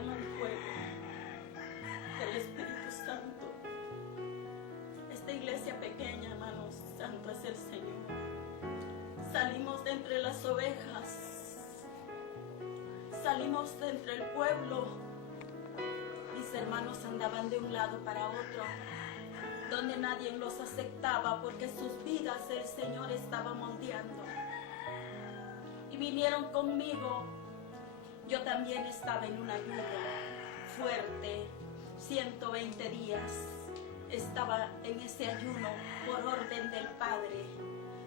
llama el fuego del Espíritu Santo. Esta iglesia pequeña, hermanos, santo es el Señor. Salimos de entre las ovejas, salimos de entre el pueblo. Mis hermanos andaban de un lado para otro, donde nadie los aceptaba, porque sus vidas el Señor estaba moldeando. Y vinieron conmigo. Yo también estaba en un ayuno fuerte, 120 días. Estaba en ese ayuno por orden del Padre.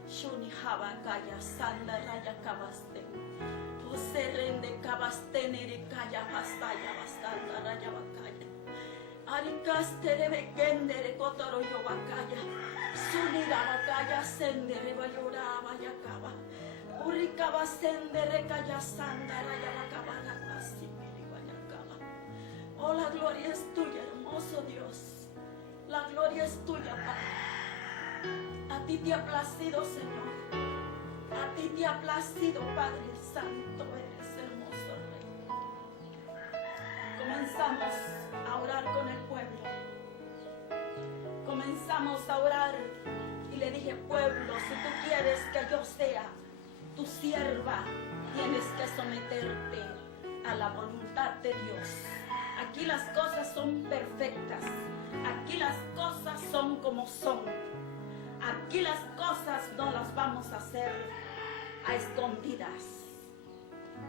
Shuni Habakaya, Sanda Raya Kabaste. José Rende Kabastenere Kaya Bastaya, Bastanda Raya Bakaya. Arikastere Bekendere Kotoro Yobakaya. Sunira Bakaya Sendere Bayora Bayakaba. Urikaba Sendere Kaya Sanda Raya Bakabana Kasipiri Bayakaba. Oh, la gloria es tuya, hermoso Dios. La gloria es tuya, Padre. A ti te ha placido, Señor. A ti te ha placido, Padre Santo, eres hermoso Rey. Comenzamos a orar con el pueblo. Comenzamos a orar y le dije, pueblo, si tú quieres que yo sea tu sierva, tienes que someterte a la voluntad de Dios. Aquí las cosas son perfectas. Aquí las cosas son como son. Aquí las cosas no las vamos a hacer a escondidas.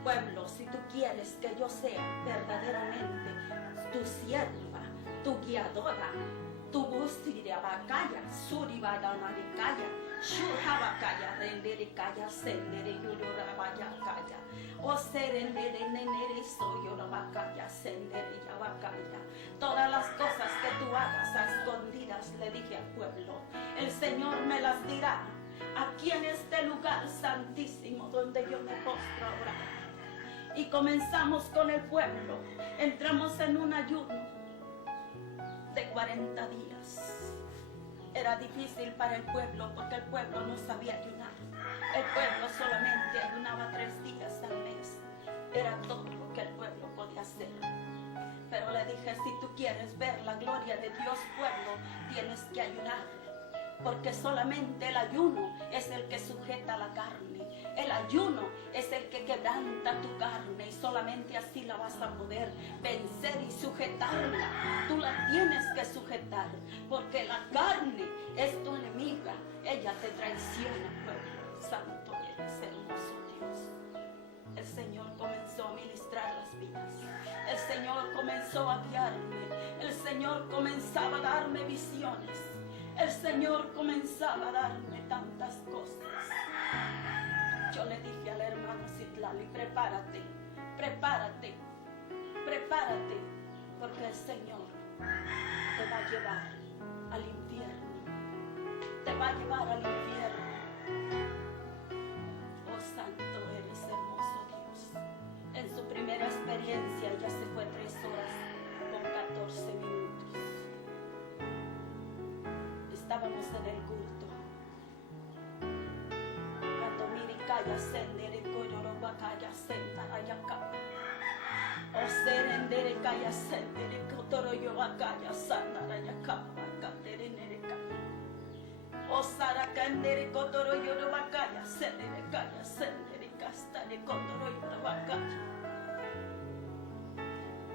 Pueblo, si tú quieres que yo sea verdaderamente tu sierva, tu guiadora, tu busirabakaya, suribadanarikaya, shurhabakaya, renderikaya, sendere yurorabakaya, o serendere nenere soyorabakaya, sendere yabakaya. Todas las cosas que tú hagas a escondidas, le dije al pueblo, el Señor me las dirá aquí en este lugar santísimo donde yo me postro a orar. Y comenzamos con el pueblo. Entramos en un ayuno de 40 días. Era difícil para el pueblo porque el pueblo no sabía ayunar. El pueblo solamente ayunaba 3 días al mes. Era todo lo que el pueblo podía hacer. Pero le dije, si tú quieres ver la gloria de Dios, pueblo, tienes que ayunar. Porque solamente el ayuno es el que sujeta la carne. El ayuno es el que quebranta tu carne y solamente así la vas a poder vencer y sujetarla. Tú la tienes que sujetar porque la carne es tu enemiga. Ella te traiciona, pueblo santo, y eres hermoso Dios. El Señor comenzó a ministrar las vidas. El Señor comenzó a guiarme. El Señor comenzaba a darme visiones. El Señor comenzaba a darme tantas cosas. Yo le dije al hermano Citlali, prepárate, prepárate, prepárate, porque el Señor te va a llevar al infierno. Te va a llevar al infierno. Oh, santo eres, hermoso Dios. En su primera experiencia ella se fue 3 horas con 14 minutos. Estábamos en el culto. Cuando miricaya sendere koyoro wakaya sentara kapa. O serendere kaya sendere kotoro yo wakaya sandara kapa katere nereka. O sarakandere kotoro yo wakaya sendere kaya sendere kastare kotoro yo wakaya.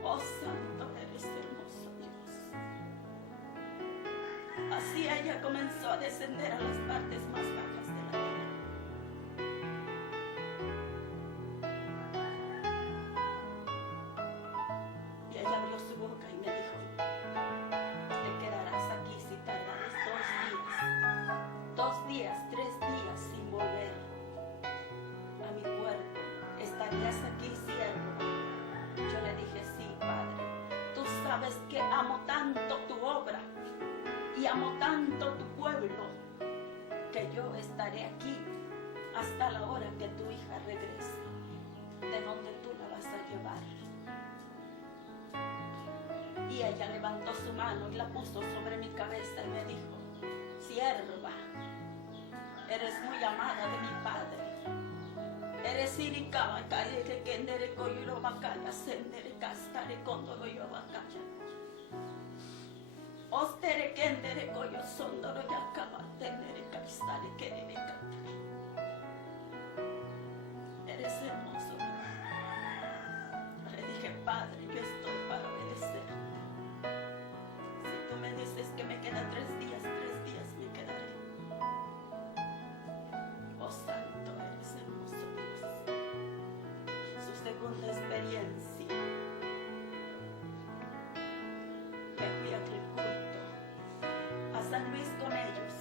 Oh, santo eres hermoso Dios. Así ella comenzó a descender a las partes más bajas de la tierra. Y ella abrió su boca y me dijo, te quedarás aquí si tardares 2 días, 3 días sin volver a mi cuerpo. ¿Estarías aquí, siervo? Yo le dije, sí, Padre. Tú sabes que amo tanto tu obra y amo tanto tu pueblo, que yo estaré aquí hasta la hora que tu hija regrese, de donde tú la vas a llevar. Y ella levantó su mano y la puso sobre mi cabeza y me dijo, sierva, eres muy amada de mi Padre. Eres iricaba, calle que kendere coyuro bacaya, sendere castare condoro yo bacaya. Ostere kendere coyo sondoro yacaba, tendere castare querere cata. Eres hermoso. Le dije, Padre, yo estoy para obedecer. Si tú me dices que me quedan 3 días me quedaré. Oh Santo, eres hermoso Dios. Su segunda experiencia. Me fui a culto a San Luis con ellos.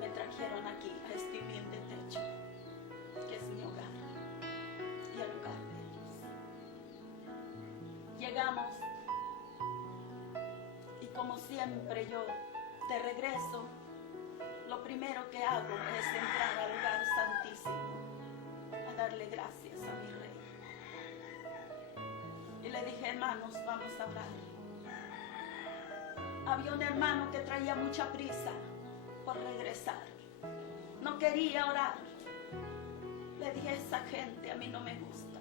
Me trajeron aquí a este humilde techo, que es mi hogar y el hogar de ellos. Llegamos y como siempre yo de regreso, lo primero que hago es entrar al lugar santísimo a darle gracias a mi Rey. Y le dije, hermanos, vamos a orar. Había un hermano que traía mucha prisa por regresar. No quería orar. Le dije, esa gente a mí no me gusta.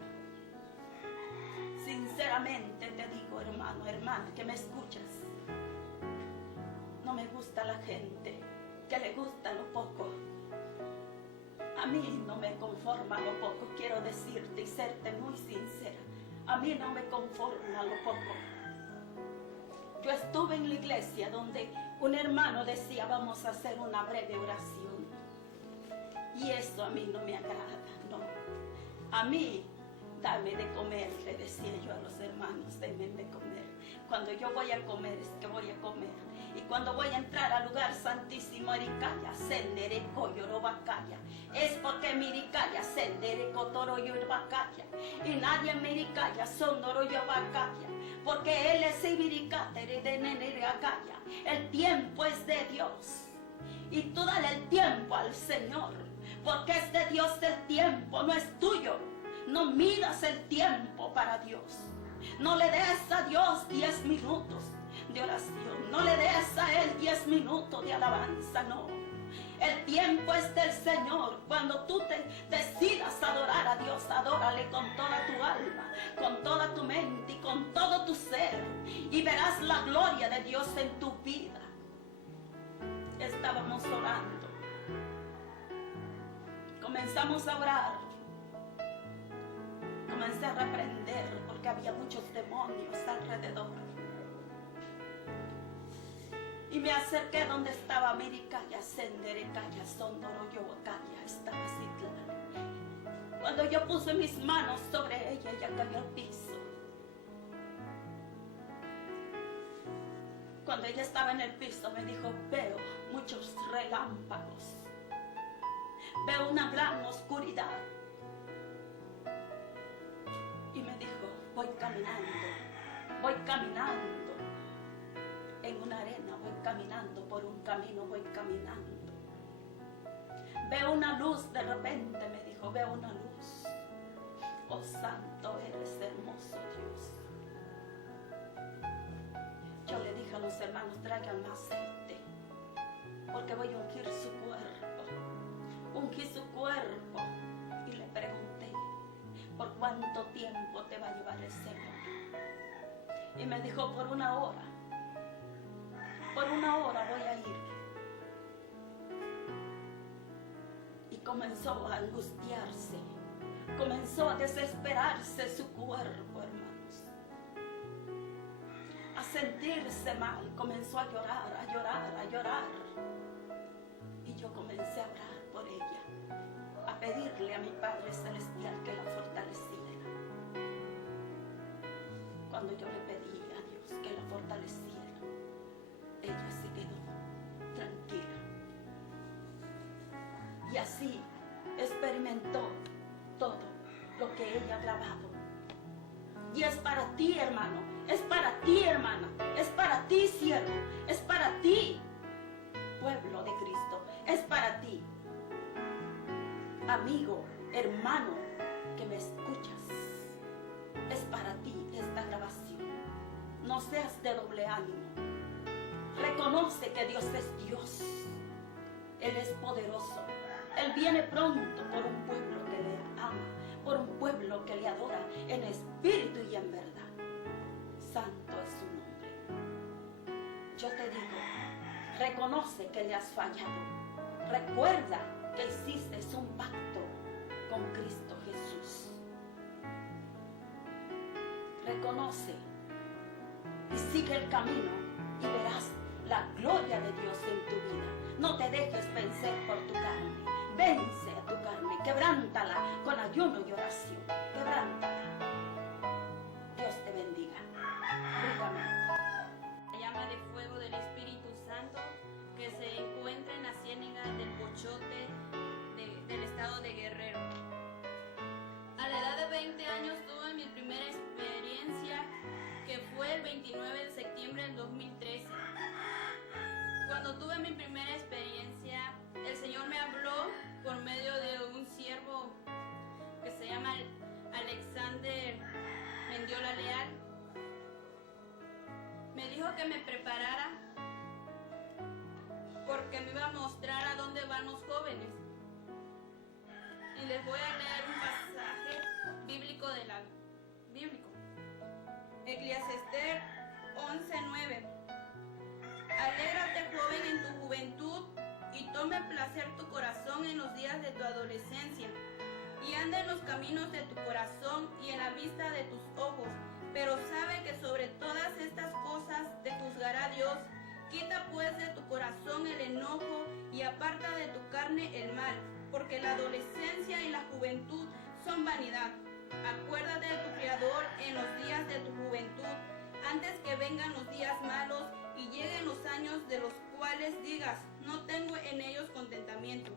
Sinceramente te digo, hermano, hermana, que me escuchas. No me gusta la gente que le gusta lo poco. A mí no me conforma lo poco, quiero decirte y serte muy sincera. A mí no me conforma lo poco. Yo estuve en la iglesia donde un hermano decía, vamos a hacer una breve oración. Y eso a mí no me agrada, no. A mí, dame de comer, le decía yo a los hermanos, denme de comer. Cuando yo voy a comer, es que voy a comer. Y cuando voy a entrar al lugar santísimo, Ericaya, Sendere Coyorobacaya, es porque Miricaya, Sendere Cotoroyorobacaya, y nadie Miricaya, Sondoroyobacaya, porque Él es Ibiricatere de Nenereacaya. El tiempo es de Dios. Y tú dale el tiempo al Señor, porque es de Dios el tiempo, no es tuyo. No midas el tiempo para Dios. No le des a Dios 10 minutos de oración. No le des a Él 10 minutos de alabanza, no. El tiempo es del Señor. Cuando tú te decidas adorar a Dios, adórale con toda tu alma, con toda tu mente y con todo tu ser. Y verás la gloria de Dios en tu vida. Estábamos orando. Comenzamos a orar. Comencé a reprender porque había muchos demonios alrededor. Y me acerqué donde estaba Miricaya, Senderecaya, Sondoroyobacaya, estaba Citlán. Cuando yo puse mis manos sobre ella, ella cayó al piso. Cuando ella estaba en el piso me dijo, veo muchos relámpagos. Veo una gran oscuridad. Y me dijo, voy caminando en una arena, voy caminando por un camino, voy caminando. Veo una luz, de repente me dijo, veo una luz. Oh Santo, eres hermoso Dios. Yo le dije a los hermanos, traigan más aceite, porque voy a ungir su cuerpo. Ungí su cuerpo y le pregunté, ¿por cuánto tiempo te va a llevar el Señor? Y me dijo, por 1 hora. Por 1 hora voy a ir. Y comenzó a angustiarse. Comenzó a desesperarse su cuerpo, hermanos. A sentirse mal. Comenzó a llorar, a llorar, a llorar. Y yo comencé a orar por ella. A pedirle a mi Padre Celestial que la fortaleciera. Cuando yo le pedí a Dios que la fortaleciera, ella se quedó tranquila. Y así experimentó todo lo que ella ha grabado. Y es para ti, hermano, es para ti, hermana, es para ti, siervo, es para ti, pueblo de Cristo, es para ti, amigo, hermano, que me escuchas. Es para ti esta grabación. No seas de doble ánimo. Reconoce que Dios es Dios. Él es poderoso. Él viene pronto por un pueblo que le ama, por un pueblo que le adora en espíritu y en verdad. Santo es su nombre. Yo te digo, reconoce que le has fallado. Recuerda que hiciste un pacto con Cristo Jesús. Reconoce y sigue el camino y verás la gloria de Dios en tu vida. No te dejes vencer por tu carne. Vence a tu carne, quebrántala con ayuno y oración. Quebrántala. Dios te bendiga. La llama de fuego del Espíritu Santo que se encuentra en la ciénaga del Pochote del estado de Guerrero. A la edad de 20 años tuve mi primera experiencia, que fue el 29 de septiembre del 2013. Cuando tuve mi primera experiencia, el Señor me habló por medio de un siervo que se llama Alexander Mendiola Leal. Me dijo que me preparara porque me iba a mostrar a dónde van los jóvenes. Y les voy a leer un pasaje bíblico bíblico. Eclesiastés 11:9. Alégrate, joven, en tu juventud, y tome placer tu corazón en los días de tu adolescencia, y anda en los caminos de tu corazón y en la vista de tus ojos, pero sabe que sobre todas estas cosas te juzgará Dios. Quita pues de tu corazón el enojo y aparta de tu carne el mal, porque la adolescencia y la juventud son vanidad. Acuérdate de tu Creador en los días de tu juventud, antes que vengan los días malos y lleguen los años de los cuales digas, no tengo en ellos contentamiento.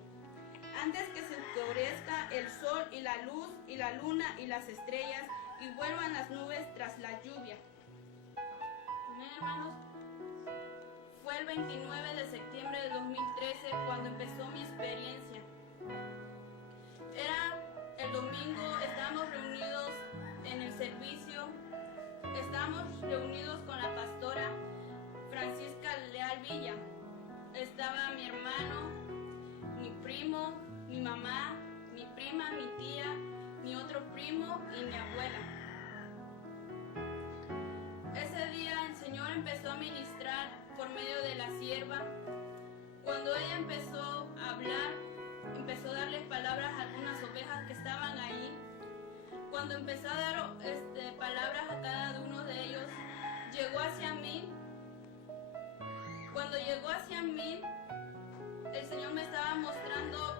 Antes que se oscurezca el sol y la luz y la luna y las estrellas y vuelvan las nubes tras la lluvia. Amén, hermanos. Fue el 29 de septiembre de 2013 cuando empezó mi experiencia. Era el domingo, estábamos reunidos en el servicio, estábamos reunidos con la pastora Francisca Leal Villa. Estaba mi hermano, mi primo, mi mamá, mi prima, mi tía, mi otro primo y mi abuela. Ese día el Señor empezó a ministrar por medio de la sierva. Cuando ella empezó a hablar, empezó a darles palabras a algunas ovejas que estaban ahí. Cuando empezó a dar palabras a cada uno de ellos, llegó hacia mí. Cuando llegó hacia mí, el Señor me estaba mostrando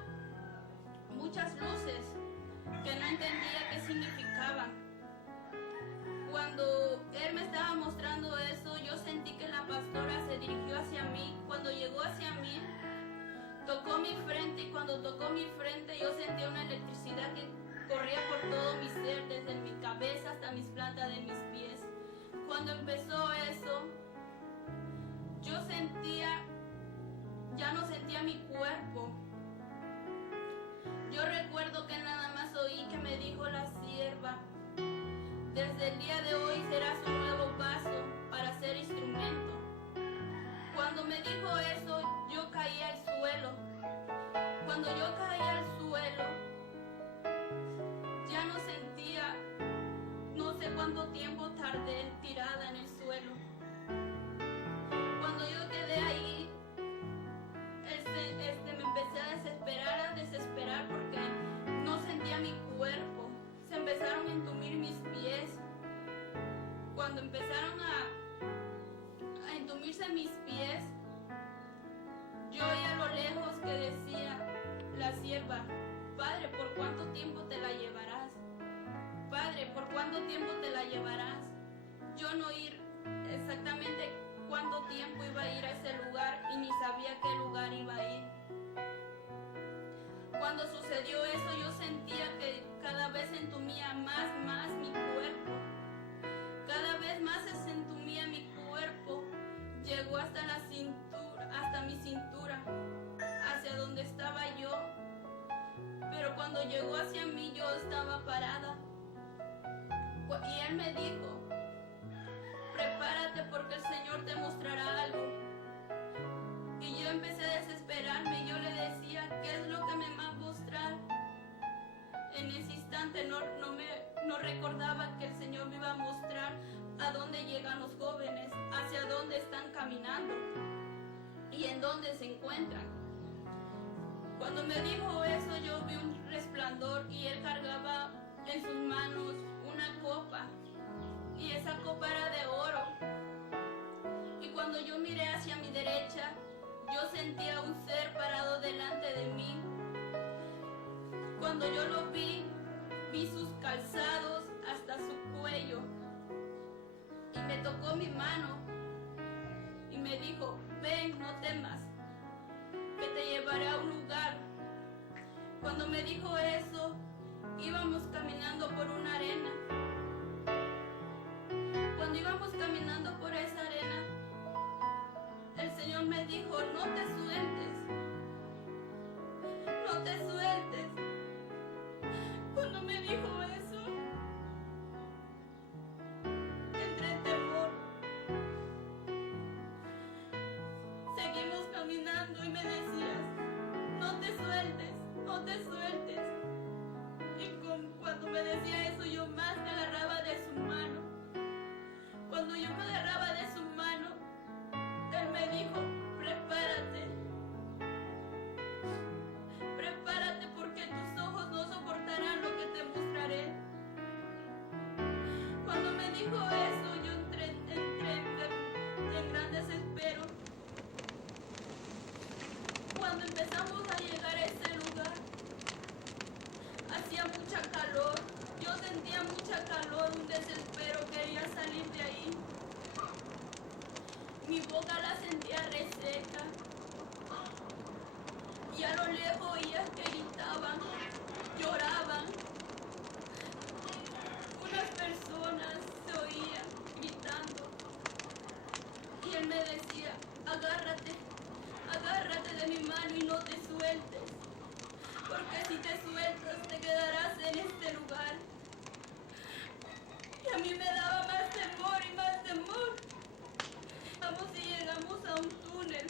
muchas luces que no entendía qué significaban. Cuando Él me estaba mostrando eso, yo sentí que la pastora se dirigió hacia mí. Cuando llegó hacia mí, tocó mi frente, y cuando tocó mi frente yo sentí una electricidad que corría por todo mi ser, desde mi cabeza hasta mis plantas de mis pies. Cuando empezó eso, yo sentía, ya no sentía mi cuerpo. Yo recuerdo que nada más oí que me dijo la sierva, desde el día de hoy serás un nuevo paso para ser instrumento. Cuando me dijo eso, yo caí al suelo. Cuando yo caí al suelo, ya no sentía, no sé cuánto tiempo tardé tirada en el suelo. Cuando yo quedé ahí, me empecé a desesperar porque no sentía mi cuerpo. Se empezaron a entumir mis pies. Cuando empezaron a entumirse mis pies, yo oía a lo lejos que decía la sierva, Padre, ¿por cuánto tiempo te la llevarás? Padre, ¿por cuánto tiempo te la llevarás? Yo no ir exactamente cuánto tiempo iba a ir a ese lugar y ni sabía qué lugar iba a ir. Cuando sucedió eso, yo sentía que cada vez se entumía más mi cuerpo. Cada vez más se entumía mi cuerpo. Llegó hasta la cintura, hasta mi cintura, hacia donde estaba yo. Pero cuando llegó hacia mí, yo estaba parada. Y Él me dijo, prepárate porque el Señor te mostrará algo. Y yo empecé a desesperarme. Yo le decía, ¿qué es lo que me va caminando y en dónde se encuentran. Cuando me dijo eso, yo vi un resplandor y él cargaba en sus manos una copa, y esa copa era de oro. Y cuando yo miré hacia mi derecha, yo sentía un ser parado delante de mí. Cuando yo lo vi sus calzados hasta su cuello, y me tocó mi mano y me dijo: ven, no temas, que te llevaré a un lugar. Cuando me dijo eso, íbamos caminando por una arena. Cuando íbamos caminando por esa arena, el Señor me dijo: no te sueltes, no te sueltes. Cuando me dijo eso, entré en temor. Seguimos caminando y me decías: no te sueltes, no te sueltes. Y cuando me decía eso, yo más me agarraba de su mano. Cuando yo me agarraba de su mano, él me dijo: prepárate, prepárate, porque tus ojos no soportarán lo que te mostraré. Cuando me dijo eso, yo entré en gran desespero. Cuando empezamos a llegar a ese lugar, hacía mucha calor. Yo sentía mucha calor, un desespero, quería salir de ahí. Mi boca la sentía reseca. Y a lo lejos oía que gritaban, lloraban. Unas personas se oían gritando. Y él me decía: agárrate, agárrate de mi mano y no te sueltes, porque si te sueltas te quedarás en este lugar. Y a mí me daba más temor y más temor. Vamos y llegamos a un túnel.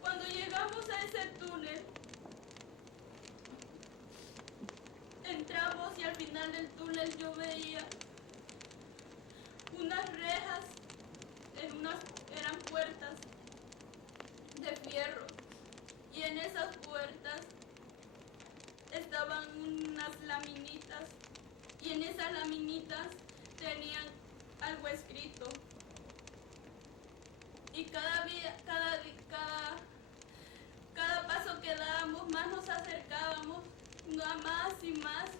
Cuando llegamos a ese túnel, entramos y al final del túnel yo veía unas rejas, eran puertas de fierro, y en esas puertas estaban unas laminitas, y en esas laminitas tenían algo escrito. Y cada paso que dábamos, más nos acercábamos, más y más.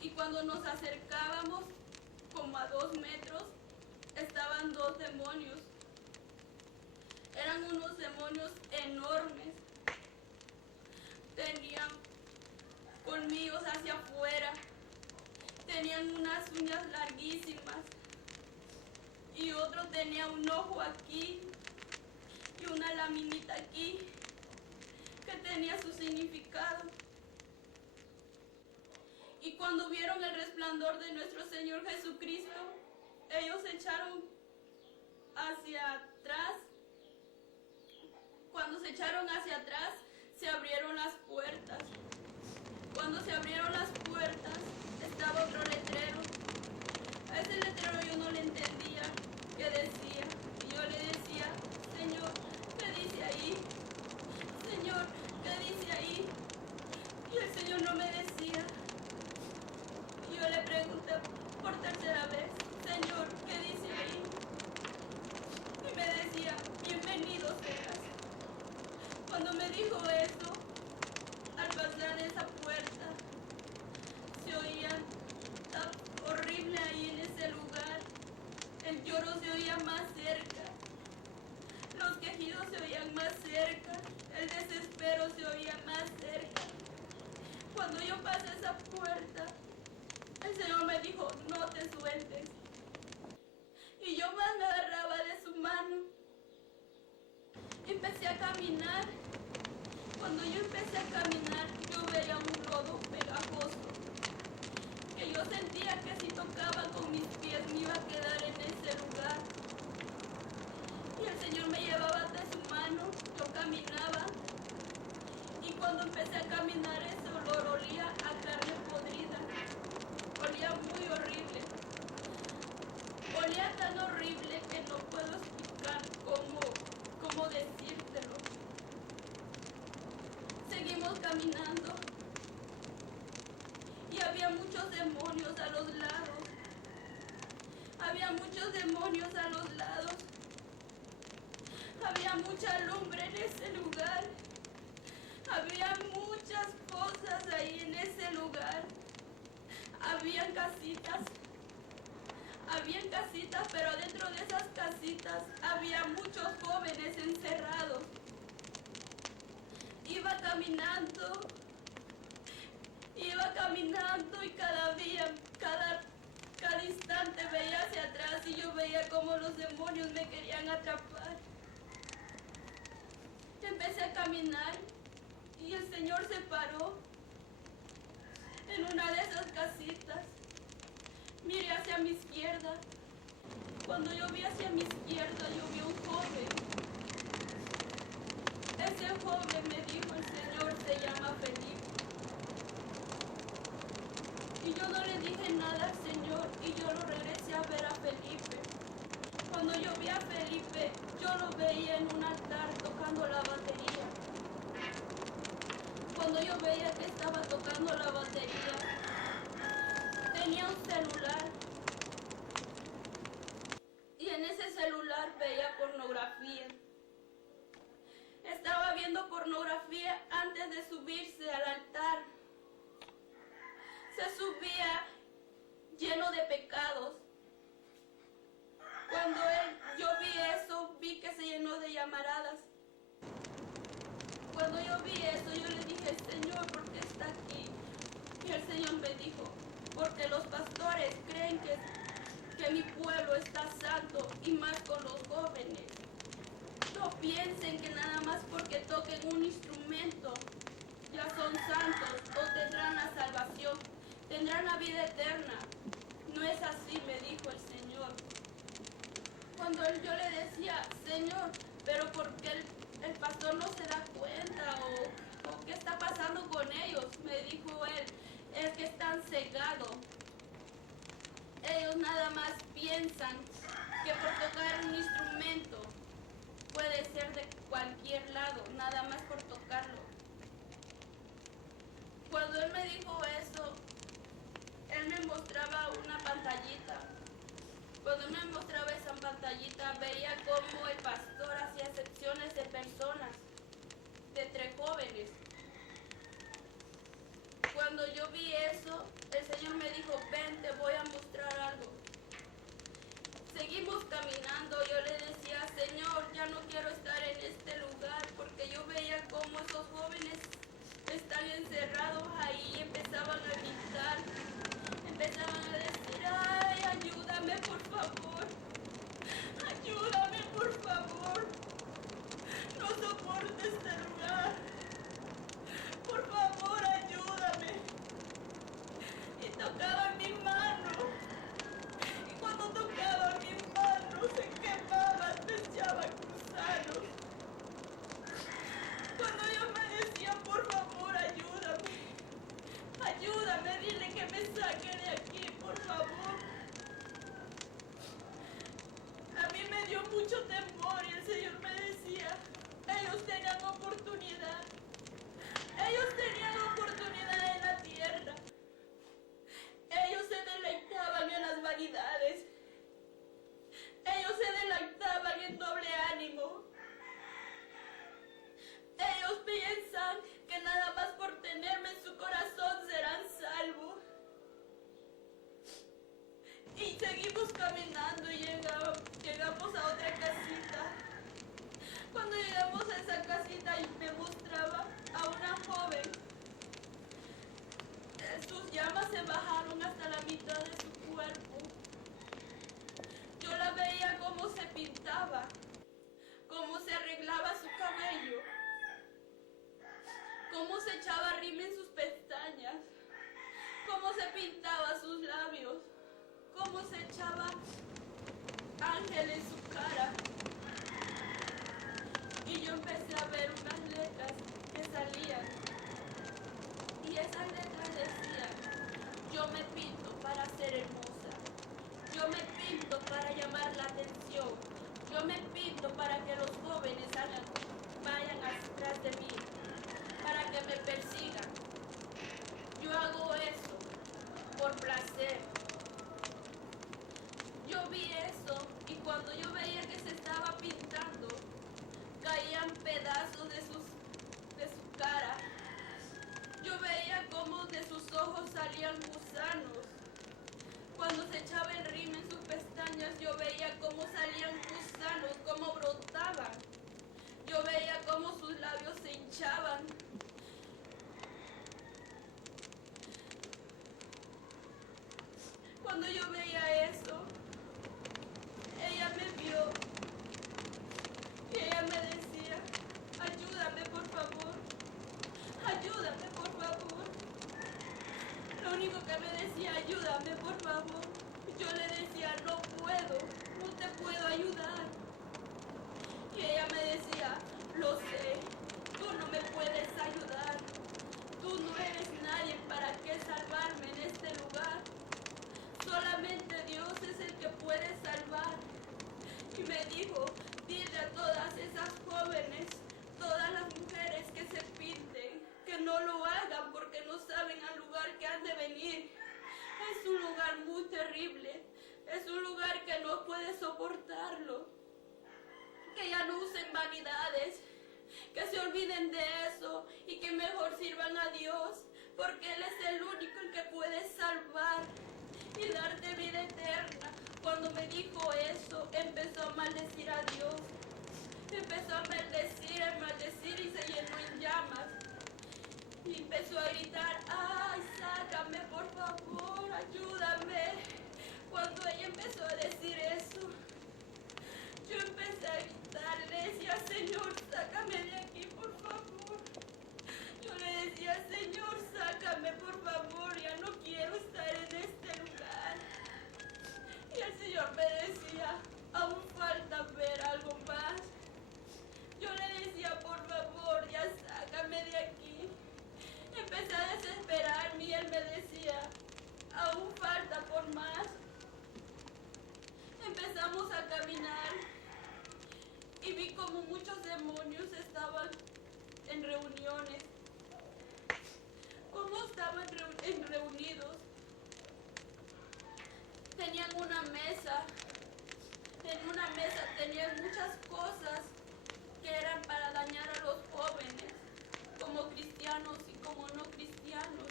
Y cuando nos acercábamos, como a 2 metros, estaban 2 demonios. Eran unos demonios enormes. Tenían colmillos hacia afuera. Tenían unas uñas larguísimas. Y otro tenía un ojo aquí y una laminita aquí que tenía su significado. Y cuando vieron el resplandor de nuestro Señor Jesucristo, ellos se echaron hacia atrás. Cuando se echaron hacia atrás, se abrieron las puertas. Cuando se abrieron las puertas, estaba otro letrero. A ese letrero yo no le entendía qué decía. Y yo le decía: Señor, ¿qué dice ahí? Señor, ¿qué dice ahí? Y el Señor no me decía. Y yo le pregunté por tercera vez: Señor, ¿qué dice ahí? Y me decía: bienvenido seas. Cuando me dijo eso, al pasar esa puerta, se oía tan horrible ahí en ese lugar. El lloro se oía más cerca, los quejidos se oían más cerca, el desespero se oía más cerca. Cuando yo pasé esa puerta, el Señor me dijo: no te sueltes. Y yo más me agarraba de su mano. Empecé a caminar. Cuando yo empecé a caminar, yo veía un lodo pegajoso, que yo sentía que si tocaba con mis pies me iba a quedar en ese lugar. Y el Señor me llevaba de su mano, yo caminaba. Y cuando empecé a caminar, ese olor olía a carne podrida. Olía muy horrible. Olía tan horrible que no puedo puedo explicar cómo decírtelo. Seguimos caminando y había muchos demonios a los lados. Había muchos demonios a los lados. Había mucha lumbre en ese lugar. Había muchas cosas ahí en ese lugar. Habían casitas, pero dentro de esas casitas había muchos jóvenes encerrados. Iba caminando y cada instante veía hacia atrás y yo veía cómo los demonios me querían atrapar. Empecé a caminar y el Señor se paró en una de esas casitas. Miré hacia mi izquierda. Cuando yo vi hacia mi izquierda, yo vi un joven. Ese joven, me dijo el Señor, se llama Felipe. Y yo no le dije nada al Señor y yo lo regresé a ver a Felipe. Cuando yo vi a Felipe, yo lo veía en un altar tocando la batería. Cuando yo veía que estaba tocando la batería, tenía un celular. Y en ese celular veía pornografía. Estaba viendo pornografía antes de subirse al altar. Se subía lleno de pecados. Cuando yo vi eso, vi que se llenó de llamaradas. Cuando yo vi eso, yo le dije, Señor, ¿por qué está aquí? Y el Señor me dijo, porque los pastores creen que mi pueblo está santo y más con los jóvenes. No piensen que nada más porque toquen un instrumento ya son santos o tendrán la salvación, tendrán la vida eterna. No es así, me dijo el Señor. Cuando yo le decía, Señor, pero ¿por qué el pastor no se da cuenta o qué está pasando con ellos? Me dijo él, es que están cegados. Ellos nada más piensan que por tocar un instrumento puede ser de cualquier lado, nada más por tocarlo. Cuando él me dijo eso, él me mostraba una pantallita. Cuando él me mostraba esa pantallita, veía cómo el pastor hacía excepciones de personas, de 3 jóvenes. Cuando yo vi eso, el Señor me dijo, ven, te voy a mostrar algo. Seguimos caminando, yo le decía, Señor, ya no quiero estar en este lugar, porque yo veía cómo esos jóvenes están encerrados ahí y empezaban a gritar, empezaban a decir, ay, ayúdame por favor, ayúdame por favor, no soporto este lugar, por favor, ayúdame. Y tocaban mi mano, y cuando tocaban mi mano se quemaban, se echaban gusanos. Cuando yo me decía, por favor, ayúdame, ayúdame, dile que me saque de aquí, por favor. A mí me dio mucho temor y el Señor me decía, ellos tenían oportunidad. Ellos tenían oportunidad en la tierra. Ellos se deleitaban en las vanidades. Ellos se deleitaban en doble ánimo. Ellos piensan que nada más por tenerme en su corazón serán salvos. Y seguimos caminando y llegamos a otra casita. Cuando llegamos a esa casita me mostraba a una joven. Sus llamas se bajaron hasta la mitad de su cuerpo. Yo la veía cómo se pintaba, cómo se arreglaba su cabello, cómo se echaba rímel en sus pestañas, cómo se pintaba sus labios, cómo se echaba ángel en su cara. Y yo empecé a ver unas letras que salían. Y esas letras decían, yo me pinto para ser hermosa. Yo me pinto para llamar la atención. Yo escuchaban. Cuando yo veía eso, ella me vio y ella me decía, ayúdame por favor, ayúdame por favor. Lo único que me decía, ayúdame por favor. Yo le decía, no puedo, no te puedo ayudar. Y ella me decía, lo sé, tú no me puedes ayudar. Tú no eres nadie para que salvarme en este lugar. Solamente Dios es el que puede salvar. Y me dijo, dile a todas esas jóvenes, todas las mujeres que se pinten, que no lo hagan porque no saben al lugar que han de venir. Es un lugar muy terrible, es un lugar que no puede soportarlo. Que ya no usen vanidades, que se olviden de eso y que mejor sirvan a Dios, porque Él es el único el que puede salvar y darte vida eterna. Cuando me dijo eso, empezó a maldecir a Dios. Empezó a maldecir y se llenó en llamas. Y empezó a gritar, ¡ay, sácame, por favor, ayúdame! Cuando ella empezó a decir eso, yo empecé a gritar, le decía, Señor, sácame de aquí, por favor. Yo le decía, Señor, sácame, por favor, ya no quiero estar en este lugar. Y el Señor me decía, aún falta ver algo más. Yo le decía, por favor, ya sácame de aquí. Empecé a desesperarme y Él me decía, aún falta por más. Empezamos a caminar y vi como muchos demonios estaban en reuniones, como estaban reunidos. Tenían una mesa, en una mesa tenían muchas cosas que eran para dañar a los jóvenes, como cristianos y como no cristianos.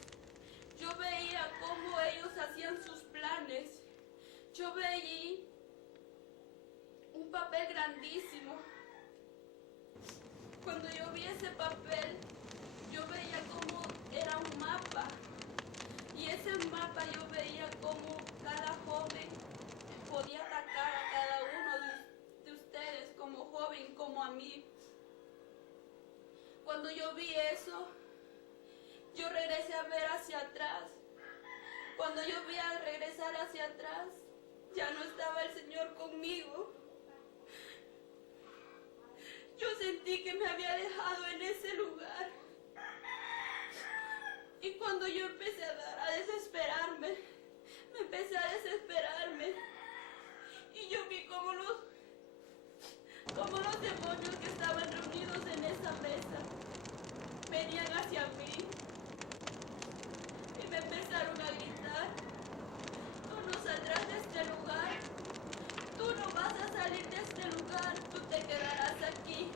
Yo veía cómo ellos hacían sus planes. Yo veía un papel grandísimo. Cuando yo vi ese papel, yo veía cómo era un mapa. Y ese mapa yo veía cómo cada joven podía atacar a cada uno de ustedes, como joven, como a mí. Cuando yo vi eso, yo regresé a ver hacia atrás. Cuando yo vi a regresar hacia atrás, ya no estaba el Señor conmigo. Yo sentí que me había dejado en ese lugar. Y cuando yo empecé a desesperarme, me empecé a desesperarme. Y yo vi como los demonios que estaban reunidos en esa mesa venían hacia mí. Y me empezaron a gritar, tú no saldrás de este lugar. Tú no vas a salir de este lugar, tú te quedarás aquí.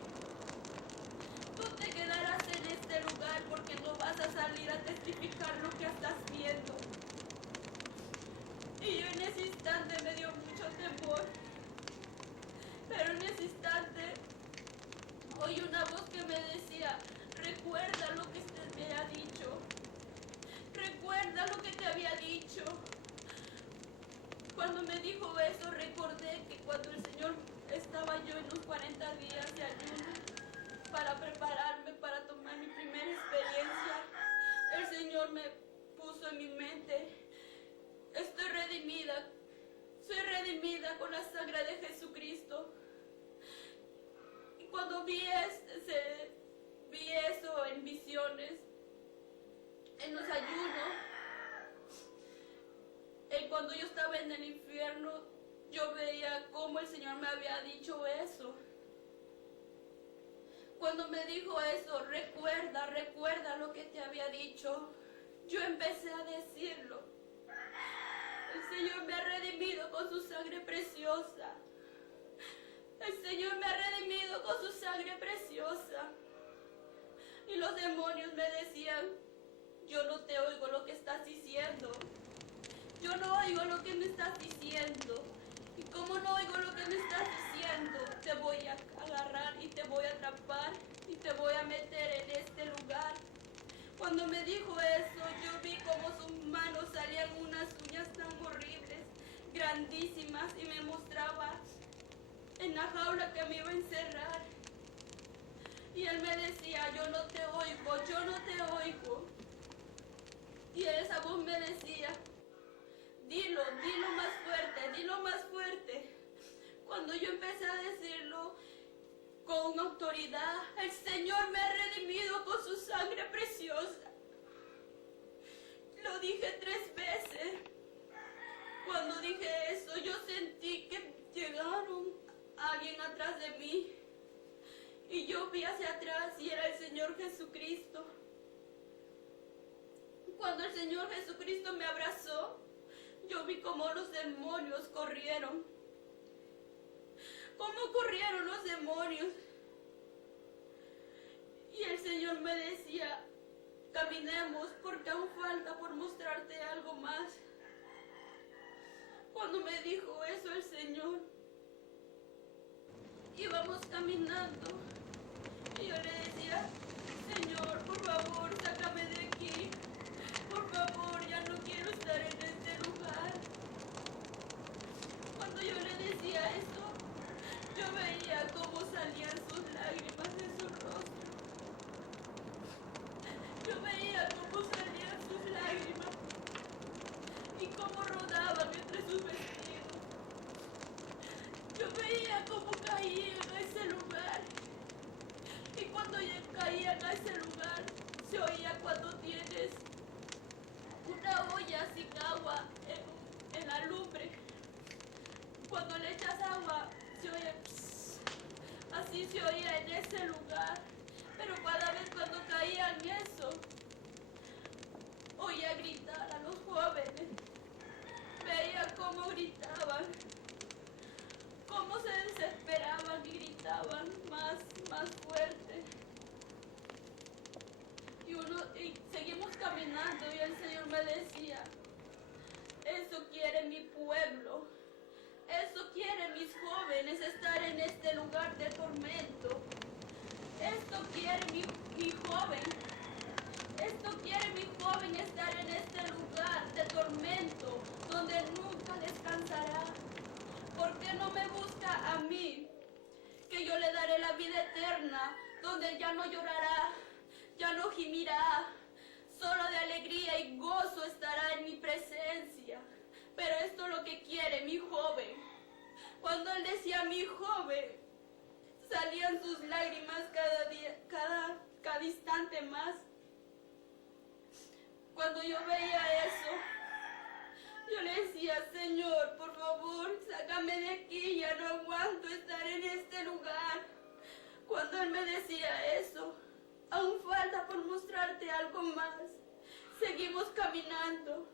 Tú te quedarás en este lugar porque no vas a salir a testificar lo que estás viendo. Y yo en ese instante me dio mucho temor. Pero en ese instante oí una voz que me decía, recuerda lo que usted me ha dicho. Recuerda lo que te había dicho. Cuando me dijo eso, recordé que cuando el Señor estaba yo en los 40 días de ayuno para prepararme para tomar mi primera experiencia, el Señor me puso en mi mente, estoy redimida, soy redimida con la sangre de Jesucristo. Y cuando vi eso en visiones, en los ayunos, cuando yo estaba en el infierno, yo veía cómo el Señor me había dicho eso. Cuando me dijo eso, recuerda lo que te había dicho, yo empecé a decirlo. El Señor me ha redimido con su sangre preciosa. El Señor me ha redimido con su sangre preciosa. Y los demonios me decían, yo no te oigo lo que estás diciendo. Yo no oigo lo que me estás diciendo. Y como no oigo lo que me estás diciendo, te voy a agarrar y te voy a atrapar y te voy a meter en Cuando me dijo eso, yo vi como sus manos salían unas uñas tan horribles, grandísimas, y me mostraba en la jaula que me iba a encerrar. Y él me decía, yo no te oigo, yo no te oigo. Y esa voz me decía, dilo, dilo más fuerte, dilo más fuerte. Cuando yo empecé a decirlo con autoridad, el Señor me ha redimido con su sangre preciosa. Lo dije 3 veces. Cuando dije eso, yo sentí que llegaron alguien atrás de mí. Y yo vi hacia atrás y era el Señor Jesucristo. Cuando el Señor Jesucristo me abrazó, yo vi cómo los demonios corrieron. ¿Cómo corrieron los demonios? Y el Señor me decía, caminemos porque aún falta por mostrarte algo más. Cuando me dijo eso el Señor, íbamos caminando y yo le decía, Señor, por favor, sácame de aquí. Por favor, ya no quiero estar en este lugar. Cuando yo le decía eso, yo veía cómo salían sus lágrimas de su rostro. Yo veía cómo salían sus lágrimas y cómo rodaban entre sus vestidos. Yo veía cómo caían a ese lugar. Y cuando caían a ese lugar, se oía cuando tienes una olla sin agua en la lumbre. Cuando le echas agua, se oye pss, así se oía en ese lugar. Pero cada vez cuando caían eso, oía gritar a los jóvenes. Veía cómo gritaban, cómo se desesperaban y gritaban más fuerte. Y seguimos caminando y el Señor me decía, eso quiere mi pueblo, eso quieren mis jóvenes, estar en este lugar de tormento. Esto quiere mi joven, esto quiere mi joven, estar en este lugar de tormento, donde nunca descansará. ¿Por qué no me busca a mí? Que yo le daré la vida eterna, donde ya no llorará, ya no gimirá, solo de alegría y gozo estará en mi presencia. Pero esto es lo que quiere mi joven. Cuando él decía mi joven, salían sus lágrimas cada día, cada instante más. Cuando yo veía eso, yo le decía, Señor, por favor, sácame de aquí, ya no aguanto estar en este lugar. Cuando él me decía eso, aún falta por mostrarte algo más. Seguimos caminando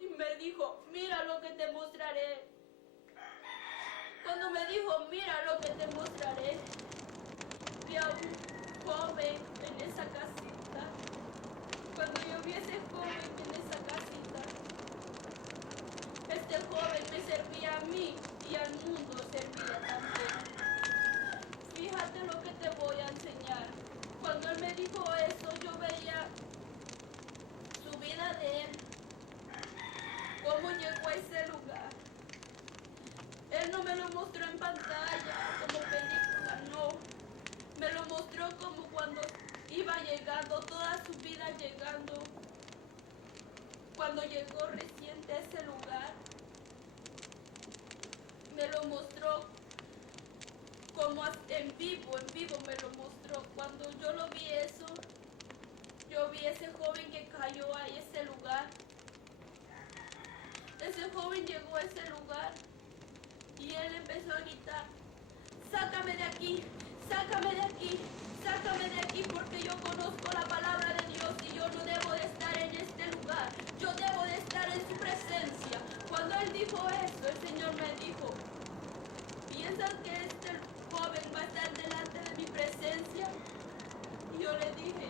y me dijo, mira lo que te mostraré. Cuando me dijo, mira lo que te mostraré, vi a un joven en esa casita. Cuando yo vi a ese joven en esa casita, este joven me servía a mí y al mundo servía también. Fíjate lo que te voy a enseñar. Cuando él me dijo eso, yo veía su vida de él, cómo llegó a ese lugar. Él no me lo mostró en pantalla, como película, no. Me lo mostró como cuando iba llegando, toda su vida llegando. Cuando llegó reciente a ese lugar, me lo mostró como en vivo me lo mostró. Cuando yo lo vi eso, yo vi ese joven que cayó a ese lugar. Ese joven llegó a ese lugar y él empezó a gritar, sácame de aquí, sácame de aquí, sácame de aquí, porque yo conozco la palabra de Dios y yo no debo de estar en este lugar, yo debo de estar en su presencia. Cuando él dijo eso, el Señor me dijo, ¿piensas que este joven va a estar delante de mi presencia? Y yo le dije,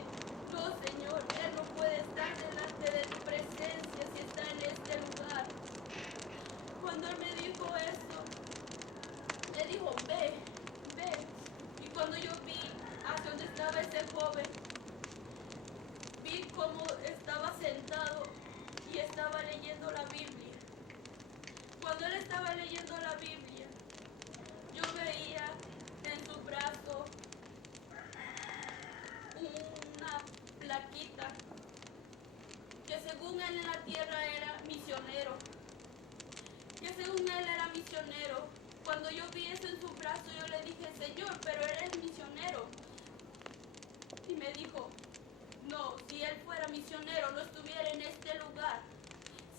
no, Señor, él no puede estar delante de tu presencia si está en este lugar. Cuando él me dijo eso, me dijo, ve, ve. Y cuando yo vi hacia donde estaba ese joven, vi cuando él estaba leyendo la Biblia, yo veía en su brazo una plaquita que según él en la tierra era misionero. Que según él era misionero. Cuando yo vi eso en su brazo, yo le dije, Señor, pero eres misionero. Y me dijo, no, si él fuera misionero, no estuviera en este lugar.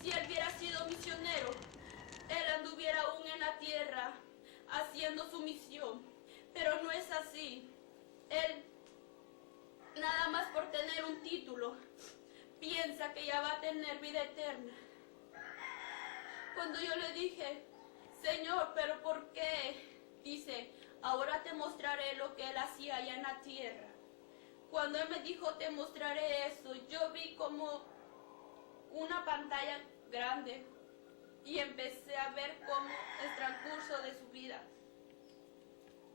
Si él hubiera sido misionero, él anduviera aún en la tierra haciendo su misión. Pero no es así. Él, nada más por tener un título, piensa que ya va a tener vida eterna. Cuando yo le dije, Señor, ¿pero por qué? Dice, ahora te mostraré lo que él hacía allá en la tierra. Cuando él me dijo, te mostraré eso, yo vi como una pantalla grande y empecé a ver cómo el transcurso de su vida.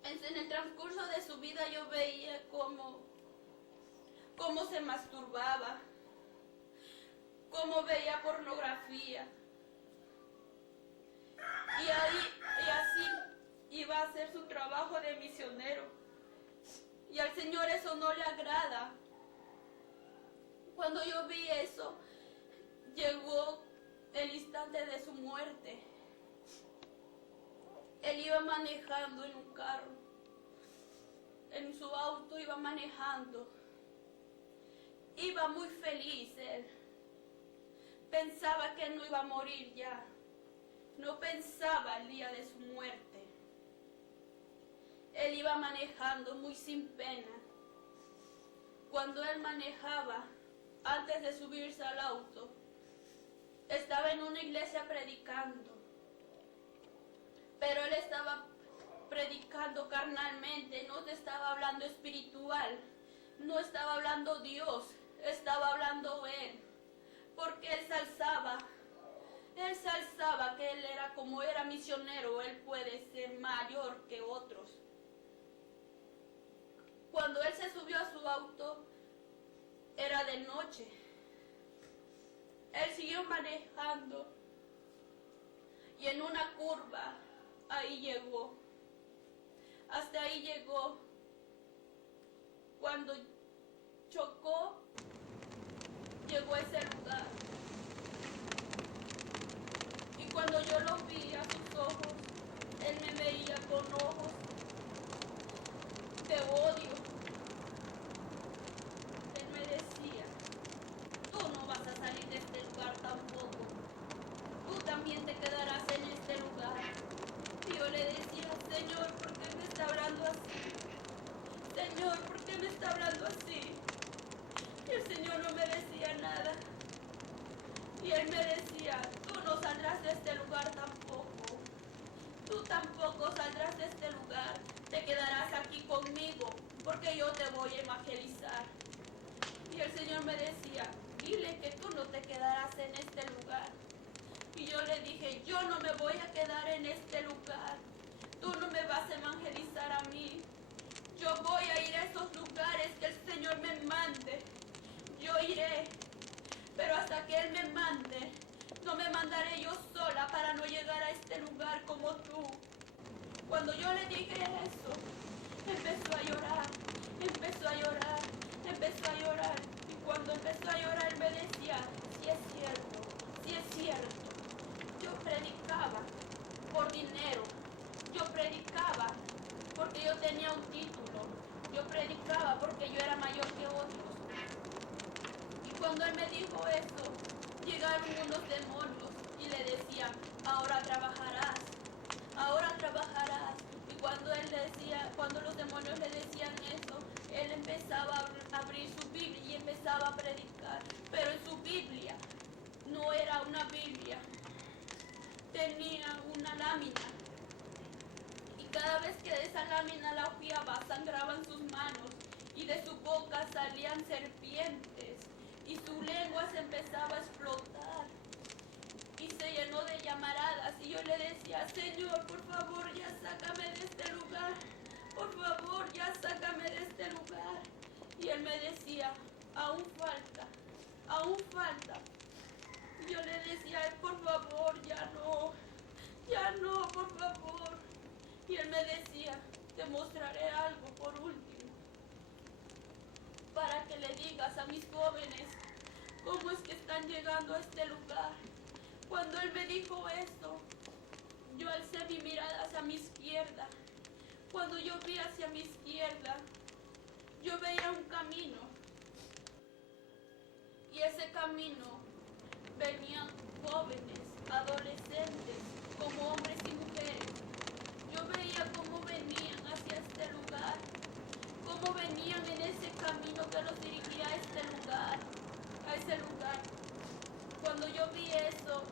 En el transcurso de su vida yo veía cómo se masturbaba, cómo veía pornografía. Y así iba a hacer su trabajo de misionero. Y al Señor eso no le agrada. Cuando yo vi eso, llegó el instante de su muerte. Él iba manejando en un carro. En su auto iba manejando. Iba muy feliz él. Pensaba que él no iba a morir ya. No pensaba el día de su muerte. Él iba manejando muy sin pena. Cuando él manejaba, antes de subirse al auto, estaba en una iglesia predicando. Pero él estaba predicando carnalmente, no te estaba hablando espiritual, no estaba hablando Dios, estaba hablando él. Porque él salzaba que él era como era misionero, él puede ser mayor que otros. Cuando él se subió a su auto, era de noche. Él siguió manejando y en una curva, ahí llegó. Hasta ahí llegó. Cuando chocó, llegó a ese lugar. Y cuando yo lo vi a sus ojos, él me veía con ojos de odio. Él me decía, tú no vas a salir de este lugar tampoco. Tú también te quedarás en este lugar. Y yo le decía, Señor, ¿por qué me está hablando así? Señor, ¿por qué me está hablando así? Y el Señor no me decía nada. Y él me decía, tú no saldrás de este lugar tampoco. Tú tampoco saldrás de este lugar. Te quedarás aquí conmigo, porque yo te voy a evangelizar. Y el Señor me decía, dile que tú no te quedarás en este lugar. Y yo le dije, yo no me voy a quedar en este lugar. Tú no me vas a evangelizar a mí. Yo voy a ir a esos lugares que el Señor me mande. Yo iré. Pero hasta que Él me mande, no me mandaré yo sola para no llegar a este lugar como tú. Cuando yo le dije eso, empezó a llorar, empezó a llorar, empezó a llorar. Y cuando empezó a llorar, me decía, sí es cierto, sí es cierto. Yo predicaba por dinero, yo predicaba porque yo tenía un título, yo predicaba porque yo era mayor que otros. Y cuando él me dijo eso, llegaron unos demonios y le decían, ahora trabajarás, ahora trabajarás. Y cuando él decía, cuando los demonios le decían eso, él empezaba a abrir su Biblia y empezaba a predicar. Pero en su Biblia no era una Biblia, tenía una lámina. Y cada vez que esa lámina la hojeaba, sangraban sus manos y de su boca salían serpientes y su lengua se empezaba a explotar y se llenó de llamaradas. Y yo le decía, Señor, por favor, ya sácame de este lugar, por favor, ya sácame de este lugar. Y él me decía, aún falta, aún falta. Y yo le decía, por favor, ya no, ya no, por favor. Y él me decía, te mostraré algo por último, para que le digas a mis jóvenes cómo es que están llegando a este lugar. Cuando él me dijo esto, yo alcé mi mirada hacia mi izquierda. Cuando yo vi hacia mi izquierda, yo veía un camino. Y ese camino venían jóvenes, adolescentes, como hombres y mujeres. Yo veía cómo venían hacia este lugar, cómo venían en ese camino que los dirigía a este lugar, a ese lugar. Cuando yo vi eso,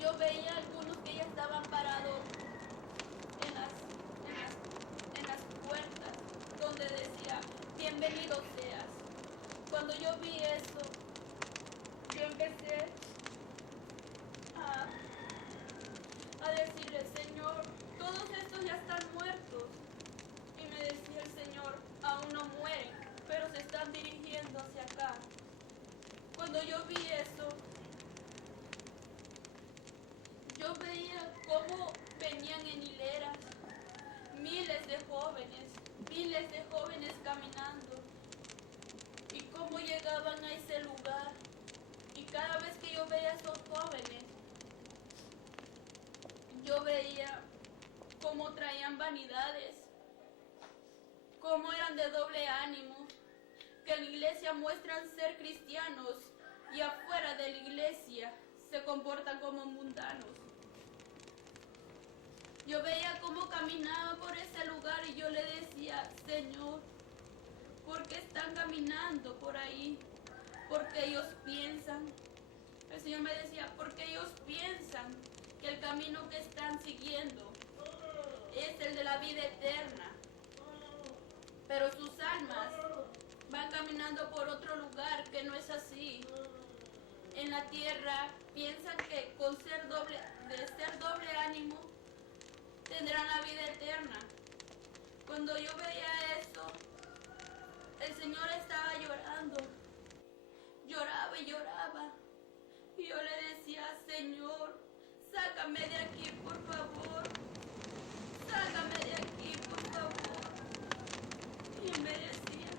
yo veía algunos que ya estaban parados en las puertas, donde decía, bienvenido seas. Cuando yo vi eso, yo empecé a decirle, Señor, todos estos ya están muertos. Y me decía el Señor, aún no mueren, pero se están dirigiendo hacia acá. Cuando yo vi eso, yo veía cómo venían en hileras miles de jóvenes caminando, y cómo llegaban a ese lugar. Y cada vez que yo veía a esos jóvenes, yo veía cómo traían vanidades, cómo eran de doble ánimo, que en la iglesia muestran ser cristianos y afuera de la iglesia se comportan como mundanos. Yo veía cómo caminaban por ese lugar y yo le decía, Señor, ¿por qué están caminando por ahí? Porque ellos piensan. El Señor me decía, porque ellos piensan que el camino que están siguiendo es el de la vida eterna, pero sus almas van caminando por otro lugar que no es así. En la tierra piensan que con ser doble ánimo tendrán la vida eterna. Cuando yo veía eso, el Señor estaba llorando, lloraba y lloraba. Y yo le decía, Señor, sácame de aquí, por favor. Sácame de aquí, por favor. Y él me decía,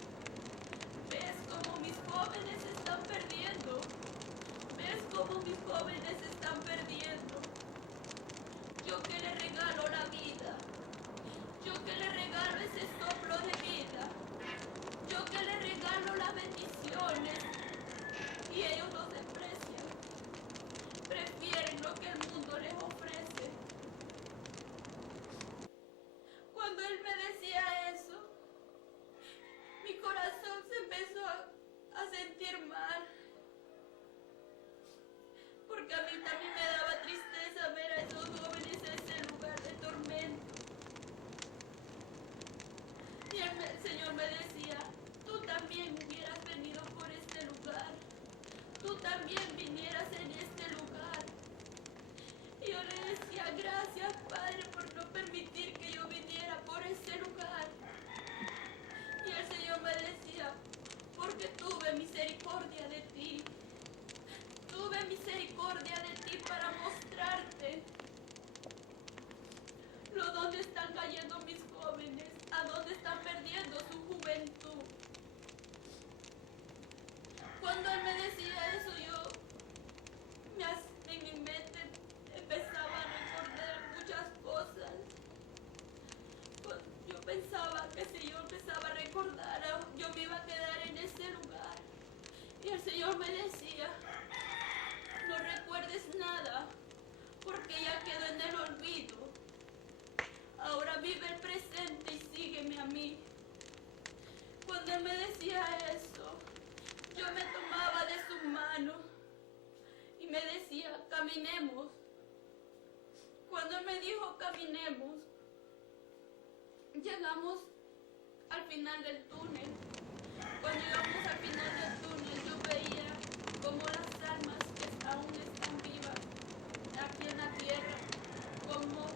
¿ves cómo mis jóvenes se están perdiendo? ¿Ves cómo mis jóvenes se están perdiendo? Yo que le regalo la vida. Yo que le regalo ese soplo de vida. Yo que le regalo las bendiciones. Y ellos los desprecian. Prefieren lo que el mundo les ofrece. Cuando él me decía eso, mi corazón se empezó a sentir mal. Porque a mí también me daba tristeza ver a esos jóvenes en ese lugar de tormento. Y el Señor me decía, tú también hubieras venido por este lugar. Tú también vinieras en este lugar. Y yo le decía, gracias, Padre, por no permitir que yo viniera por ese lugar. Y el Señor me decía, porque tuve misericordia de ti. Tuve misericordia de ti para mostrarte dónde están cayendo mis jóvenes, a dónde están perdiendo su juventud. Cuando él me decía eso, en mi mente empezaba a recordar muchas cosas. Pues yo pensaba que si yo empezaba a recordar, yo me iba a quedar en ese lugar. Y el Señor me decía, no recuerdes nada, porque ya quedó en el olvido. Ahora vive el presente y sígueme a mí. Cuando él me decía eso, yo me tomaba de su mano y me decía, caminemos. Cuando él me dijo, caminemos, llegamos al final del túnel. Cuando llegamos al final del túnel, yo veía cómo las almas que aún están vivas aquí en la tierra, cómo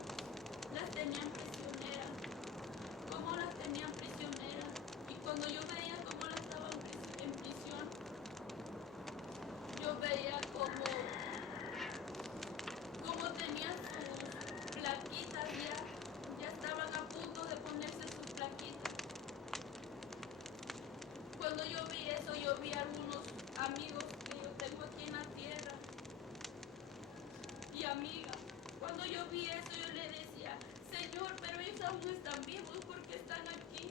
las tenían prisioneras, cómo las tenían prisioneras. Y cuando yo veía cómo las estaban en prisión, yo veía cómo tenían su Cuando yo vi eso, yo vi a algunos amigos que yo tengo aquí en la tierra y amigas. Cuando yo vi eso, yo le decía, Señor, pero ellos aún no están vivos porque están aquí.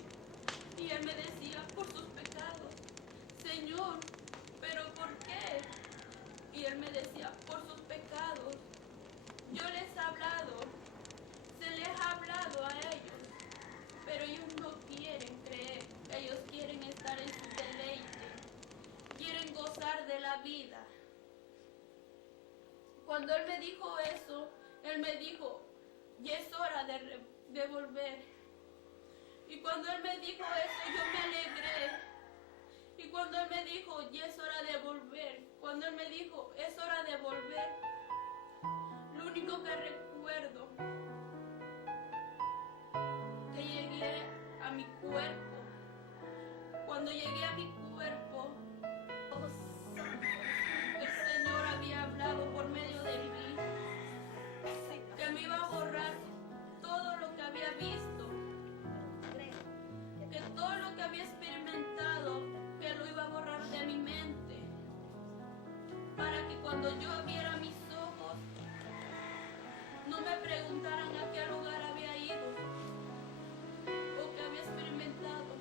Y él me decía, por sus pecados. Señor, pero ¿por qué? Y él me decía, por sus pecados. Yo les he hablado, se les ha hablado a ellos, pero ellos no quieren creer, ellos quieren estar en su deleite, quieren gozar de la vida. Cuando él me dijo eso, él me dijo, ya es hora de volver. Y cuando él me dijo eso, yo me alegré. Y cuando él me dijo, ya es hora de volver, cuando él me dijo, es hora de volver, lo único que recuerdo, que llegué a mi cuerpo. Cuando llegué a mi cuerpo, oh Santo, el Señor había hablado por medio de mí, que me iba a borrar todo lo que había visto, que todo lo que había experimentado, que lo iba a borrar de mi mente, para que cuando yo abriera mis ojos, no me preguntaran a qué lugar había ido o qué había experimentado,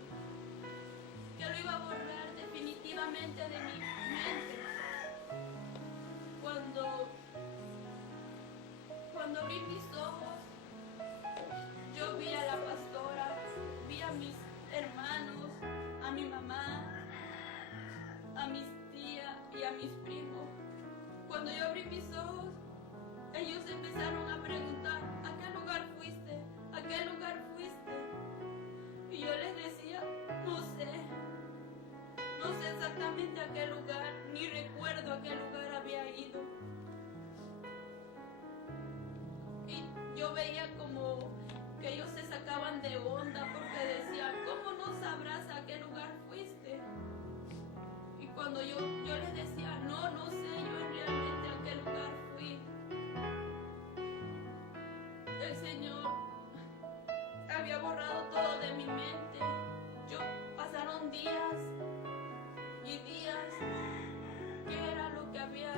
que lo iba a borrar definitivamente de mi mente. Cuando abrí mis ojos, yo vi a la pastora, vi a mis hermanos, a mi mamá, a mis tías y a mis primos. Cuando yo abrí mis ojos, ellos empezaron a preguntar, ¿a qué lugar fuiste? ¿A qué lugar fuiste? Y yo les decía, no sé exactamente a qué lugar, ni recuerdo a qué lugar había ido. Y yo veía como que ellos se sacaban de onda porque decían, ¿cómo no sabrás a qué lugar fuiste? Y cuando yo les decía, no sé yo realmente a qué lugar fui. El Señor había borrado todo de mi mente. Pasaron días y días que era lo que había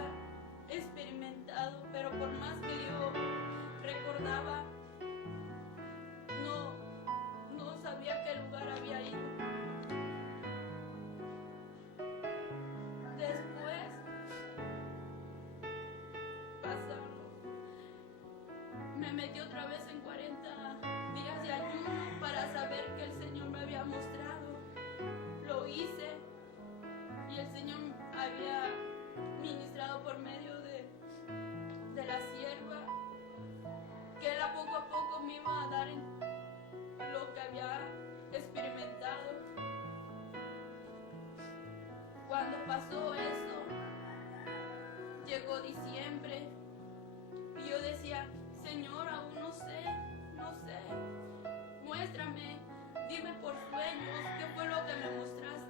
experimentado, pero por más que yo recordaba, no sabía a qué lugar había ido. Después me metí otra vez en 40 días de ayuno para saber que el Señor me había mostrado. Lo hice y el Señor había ministrado por medio de la sierva, que Él a poco me iba a dar lo que había experimentado. Cuando pasó eso, llegó diciembre y yo decía, Señor, aún no sé, muéstrame, dime por sueños qué fue lo que me mostraste.